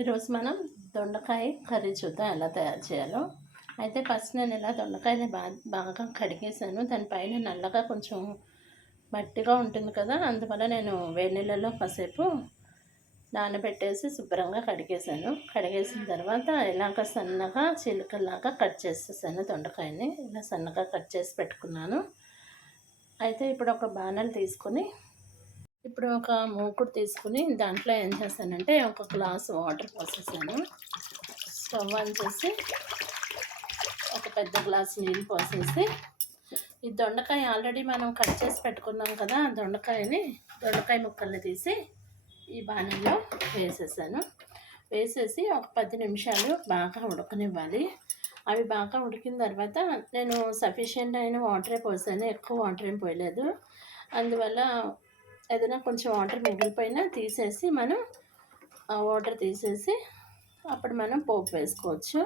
ఈరోజు మనం దొండకాయ కర్రీ చూద్దాం ఎలా తయారు చేయాలో. అయితే ఫస్ట్ నేను ఇలా దొండకాయని బాగా కడిగేసాను దానిపైన నల్లగా కొంచెం మట్టిగా ఉంటుంది కదా అందువల్ల నేను వేడి నీళ్ళలో కాసేపు నానబెట్టేసి శుభ్రంగా కడిగేసాను కడిగేసిన తర్వాత ఇలాగ సన్నగా చిలుకలాగా కట్ చేసేసాను దొండకాయని. ఇలా సన్నగా కట్ చేసి పెట్టుకున్నాను. అయితే ఇప్పుడు ఒక బాణలు తీసుకొని ఇప్పుడు ఒక మూకుడు తీసుకుని దాంట్లో ఏం చేస్తానంటే ఒక గ్లాస్ వాటర్ పోసేసాను. స్టవ్ ఆన్ చేసి ఒక పెద్ద గ్లాస్ నీళ్ళు పోసేసి ఈ దొండకాయ ఆల్రెడీ మనం కట్ చేసి పెట్టుకున్నాం కదా దొండకాయని దొండకాయ ముక్కల్ని తీసి ఈ బాణంలో వేసేసాను. వేసేసి ఒక పది నిమిషాలు బాగా ఉడకనివ్వాలి. అవి బాగా ఉడికిన తర్వాత నేను సఫిషియెంట్ అయిన వాటరే పోసాను. ఎక్కువ వాటర్ ఏం పోయలేదు. అందువల్ల ఏదైనా కొంచెం వాటర్ మిగిలిపోయినా తీసేసి మనం వాటర్ తీసేసి అప్పుడు మనం పోపు వేసుకోవచ్చు.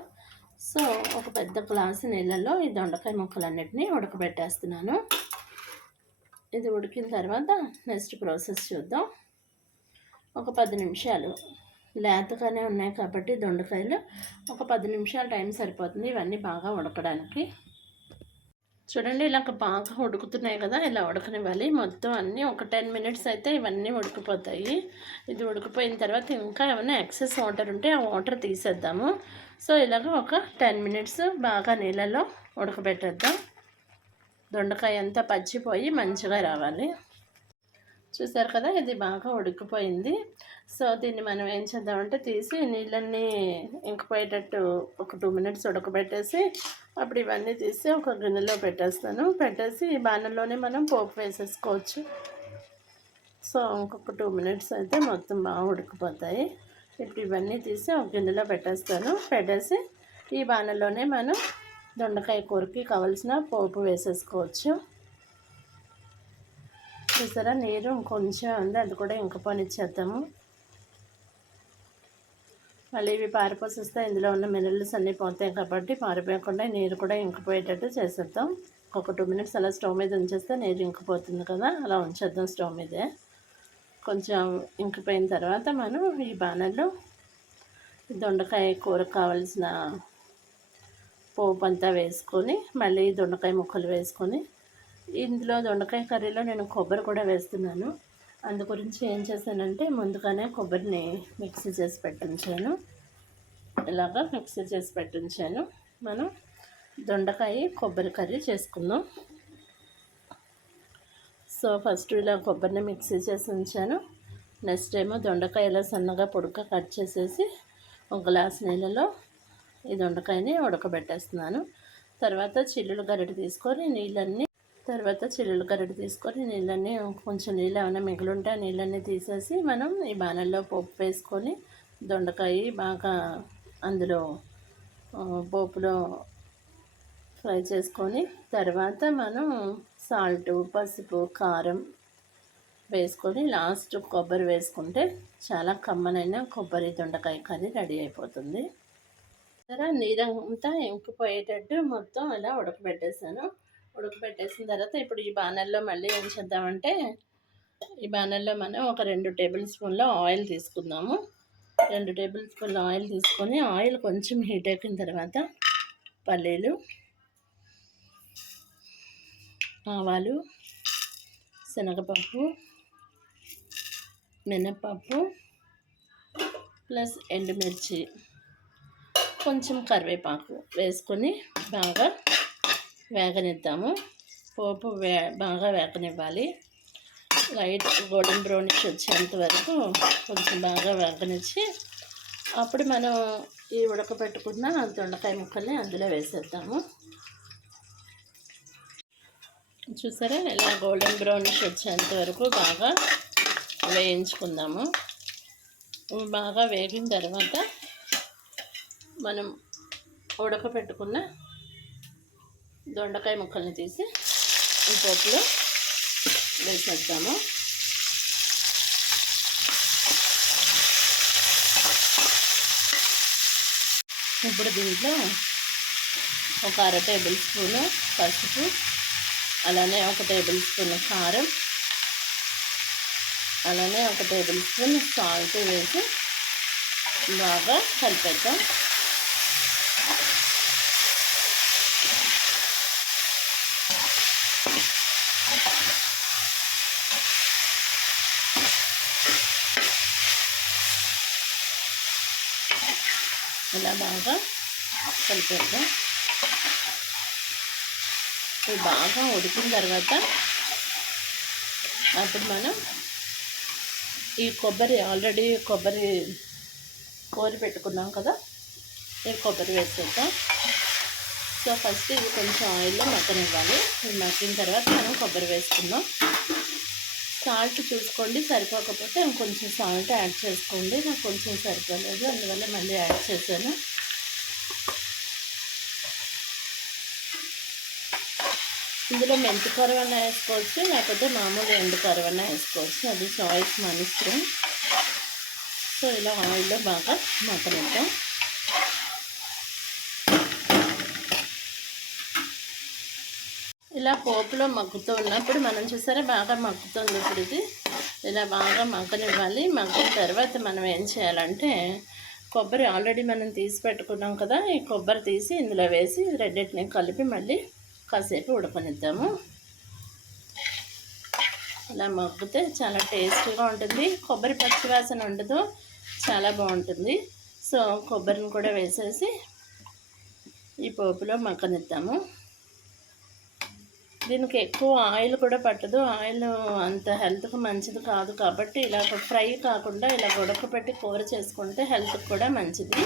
సో ఒక పెద్ద గ్లాసు నీళ్ళలో ఈ దొండకాయ ముక్కలన్నిటినీ ఉడకబెట్టేస్తున్నాను. ఇది ఉడికిన తర్వాత నెక్స్ట్ ప్రాసెస్ చూద్దాం. ఒక పది నిమిషాలు. లేతగానే ఉన్నాయి కాబట్టి దొండకాయలు ఒక పది నిమిషాల టైం సరిపోతుంది ఇవన్నీ బాగా ఉడకడానికి. చూడండి ఇలా బాగా ఉడుకుతున్నాయి కదా ఇలా ఉడకనివ్వాలి. మొత్తం అన్నీ ఒక టెన్ మినిట్స్ అయితే ఇవన్నీ ఉడికిపోతాయి. ఇది ఉడికిపోయిన తర్వాత ఇంకా ఏమైనా ఎక్సెస్ వాటర్ ఉంటే ఆ వాటర్ తీసేద్దాము. సో ఇలాగ ఒక టెన్ మినిట్స్ బాగా నీళ్ళలో ఉడకబెట్టేద్దాం. దొండకాయ అంతా పచ్చిపోయి మంచిగా రావాలి. చూసారు కదా ఇది బాగా ఉడికిపోయింది. సో దీన్ని మనం ఏం చేద్దామంటే తీసి నీళ్ళన్నీ ఇంకిపోయేటట్టు ఒక టూ మినిట్స్ ఉడకబెట్టేసి అప్పుడు ఇవన్నీ తీసి ఒక గిన్నెలో పెట్టేస్తాను. పెట్టేసి ఈ బాణంలోనే మనం పోపు వేసేసుకోవచ్చు. సో ఇంకొక టూ మినిట్స్ అయితే మొత్తం బాగా ఉడికిపోతాయి. ఇప్పుడు ఇవన్నీ తీసి ఒక గిన్నెలో పెట్టేస్తాను. పెట్టేసి ఈ బాణలోనే మనం దొండకాయ కూరకి కావలసిన పోపు వేసేసుకోవచ్చు. చూసారా? నీరు ఇంకొంచెం ఉంది. అది కూడా ఇంక పనిచ్చేద్దాము మళ్ళీ ఇవి పారిపోసిస్తే ఇందులో ఉన్న మినరల్స్ అన్నీ పోతాయి కాబట్టి పారిపోయకుండా నీరు కూడా ఇంకిపోయేటట్టు చేసేద్దాం. ఒక టూ మినిట్స్ అలా స్టవ్ మీద ఉంచేస్తే నీరు ఇంకిపోతుంది కదా అలా ఉంచేద్దాం స్టవ్ మీదే. కొంచెం ఇంకిపోయిన తర్వాత మనం ఈ బాణల్లో దొండకాయ కూర కావలసిన పోపు అంతా వేసుకొని మళ్ళీ దొండకాయ ముక్కలు వేసుకొని ఇందులో దొండకాయ కర్రీలో నేను కొబ్బరి కూడా వేస్తున్నాను. అందు గురించి ఏం చేశానంటే ముందుగానే కొబ్బరిని మిక్సీ చేసి పెట్టించాను. ఇలాగా మిక్సీ చేసి పెట్టించాను. మనం దొండకాయ కొబ్బరి కర్రీ చేసుకుందాం. సో ఫస్ట్ ఇలా కొబ్బరిని మిక్సీ చేసి ఉంచాను. నెక్స్ట్ ఏమో దొండకాయ ఇలా సన్నగా పొడుక కట్ చేసేసి ఒక గ్లాస్ నీళ్ళలో ఈ దొండకాయని ఉడకబెట్టేస్తున్నాను. తర్వాత చిల్లులు గరిటె తీసుకొని నీళ్ళన్నీ తర్వాత చిల్లులు గరిటె తీసుకొని నీళ్ళన్నీ కొంచెం నీళ్ళు ఏమైనా మిగులుంటే ఆ నీళ్ళన్నీ తీసేసి మనం ఈ బాణల్లో పప్పు వేసుకొని దొండకాయ బాగా అందులో పోపులో ఫ్రై చేసుకొని తర్వాత మనం సాల్ట్ పసుపు కారం వేసుకొని లాస్ట్ కొబ్బరి వేసుకుంటే చాలా కమ్మనైన కొబ్బరి దొండకాయ కర్రీ రెడీ అయిపోతుంది. తర్వాత నీరంతా ఇంకిపోయేటట్టు మొత్తం ఇలా ఉడకబెట్టేసాను ఉడకబెట్టేసిన తర్వాత ఇప్పుడు ఈ బాణల్లో మళ్ళీ ఏం చేద్దామంటే ఈ బాణల్లో మనం ఒక రెండు టేబుల్ స్పూన్ల ఆయిల్ తీసుకుందాము. రెండు టేబుల్ స్పూన్ల ఆయిల్ తీసుకొని ఆయిల్ కొంచెం హీట్ ఎక్కిన తర్వాత పల్లీలు ఆవాలు శనగపప్పు మినపప్పు ప్లస్ ఎండుమిర్చి కొంచెం కరివేపాకు వేసుకొని బాగా వేగనిద్దాము. పోపు వే బాగా వేగనివ్వాలి. లైట్ గోల్డెన్ బ్రౌనిష్ వచ్చేంత వరకు కొంచెం బాగా వేగనిచ్చి అప్పుడు మనం ఈ ఉడకబెట్టుకున్న దొండకాయ ముక్కల్ని అందులో వేసేద్దాము. చూసారా? ఇలా గోల్డెన్ బ్రౌనిష్ వచ్చేంత వరకు బాగా వేయించుకుందాము. బాగా వేగిన తర్వాత మనం ఉడకపెట్టుకున్న దొండకాయ ముక్కల్ని తీసి ఈ పోపులో వేసేద్దాము. ఇప్పుడు దీంట్లో ఒక అర టేబుల్ స్పూను పసుపు అలానే ఒక టేబుల్ స్పూన్ కారం అలానే ఒక టేబుల్ స్పూన్ సాల్ట్ వేసి బాగా కలిపేద్దాం. ఇలా బాగా కలిపేద్దాం. ఇది బాగా ఉడికిన తర్వాత అప్పుడు మనం ఈ కొబ్బరి ఆల్రెడీ కొబ్బరి కోరి పెట్టుకున్నాం కదా ఈ కొబ్బరి వేసేద్దాం. సో ఫస్ట్ ఇది కొంచెం ఆయిల్లో మగ్గనివ్వాలి. ఇది మగ్గిన తర్వాత మనం కొబ్బరి వేసుకుందాం. సాల్ట్ చూసుకోండి సరిపోకపోతే కొంచెం సాల్ట్ యాడ్ చేసుకోండి. నాకు కొంచెం సరిపోలేదు అందువల్ల మళ్ళీ యాడ్ చేశాను. ఇందులో మెంతి కరవన్న వేసుకోవచ్చు లేకపోతే మామూలు ఎండు కరవన్న వేసుకోవచ్చు. అది చాయిస్ మన ఇష్టం సో ఇలా ఆయిల్లో బాగా మతనిద్దాం ఇలా పోపులో మగ్గుతూ ఉన్నప్పుడు మనం చూసారా బాగా మగ్గుతుంది ఇప్పుడు ఇది. ఇలా బాగా మగ్గనివ్వాలి. మగ్గిన తర్వాత మనం ఏం చేయాలంటే కొబ్బరి ఆల్రెడీ మనం తీసి పెట్టుకున్నాం కదా ఈ కొబ్బరి తీసి ఇందులో వేసి రెండింటిని కలిపి మళ్ళీ కాసేపు ఉడకనిద్దాము. ఇలా మగ్గితే చాలా టేస్టీగా ఉంటుంది. కొబ్బరి పచ్చి వాసన ఉండదు చాలా బాగుంటుంది. సో కొబ్బరిని కూడా వేసేసి ఈ పోపులో మగ్గనిద్దాము. దీనికి ఎక్కువ ఆయిల్ కూడా పట్టదు. ఆయిల్ అంత హెల్త్కి మంచిది కాదు కాబట్టి ఇలా ఫ్రై కాకుండా ఇలా ఉడకపెట్టి కూర చేసుకుంటే హెల్త్కి కూడా మంచిది.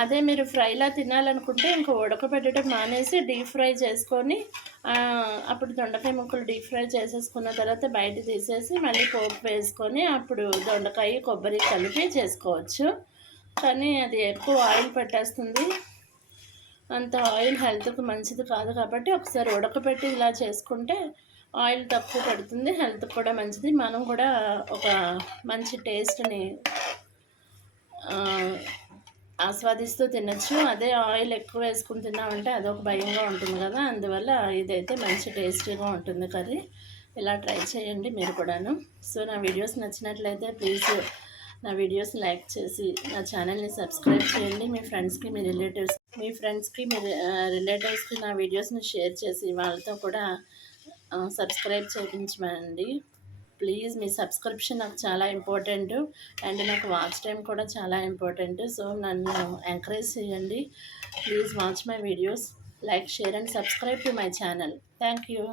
అదే మీరు ఫ్రైలా తినాలనుకుంటే ఇంకా ఉడకబెట్టడం మానేసి డీప్ ఫ్రై చేసుకొని అప్పుడు దొండకాయ ముక్కలు డీప్ ఫ్రై చేసేసుకున్న తర్వాత బయట తీసేసి మళ్ళీ పోపు వేసుకొని అప్పుడు దొండకాయ కొబ్బరి కలిపి చేసుకోవచ్చు. కానీ అది ఎక్కువ ఆయిల్ పెట్టేస్తుంది. అంత ఆయిల్ హెల్త్కి మంచిది కాదు కాబట్టి ఒకసారి ఉడకబెట్టి ఇలా చేసుకుంటే ఆయిల్ తక్కువ పడుతుంది హెల్త్కి కూడా మంచిది. మనం కూడా ఒక మంచి టేస్ట్ని ఆస్వాదిస్తూ తినచ్చు. అదే ఆయిల్ ఎక్కువ వేసుకుని తిన్నామంటే అదొక భయంగా ఉంటుంది కదా. అందువల్ల ఇదైతే మంచి టేస్టీగా ఉంటుంది కర్రీ. ఇలా ట్రై చేయండి మీరు కూడాను. సో నా వీడియోస్ నచ్చినట్లయితే ప్లీజ్ నా వీడియోస్ లైక్ చేసి నా ఛానల్ని సబ్స్క్రైబ్ చేయండి. మీ ఫ్రెండ్స్కి మీ రిలేటివ్స్ మీ ఫ్రెండ్స్కి మీ రిలేటివ్స్కి నా వీడియోస్ని షేర్ చేసి వాళ్ళతో కూడా సబ్స్క్రైబ్ చేయించమండి. ప్లీజ్ మీ సబ్స్క్రిప్షన్ నాకు చాలా ఇంపార్టెంట్. అండ్ నాకు వాచ్ టైం కూడా చాలా ఇంపార్టెంట్. సో నన్ను ఎంకరేజ్ చేయండి. Please watch my videos. Like share and subscribe to my channel. Thank you.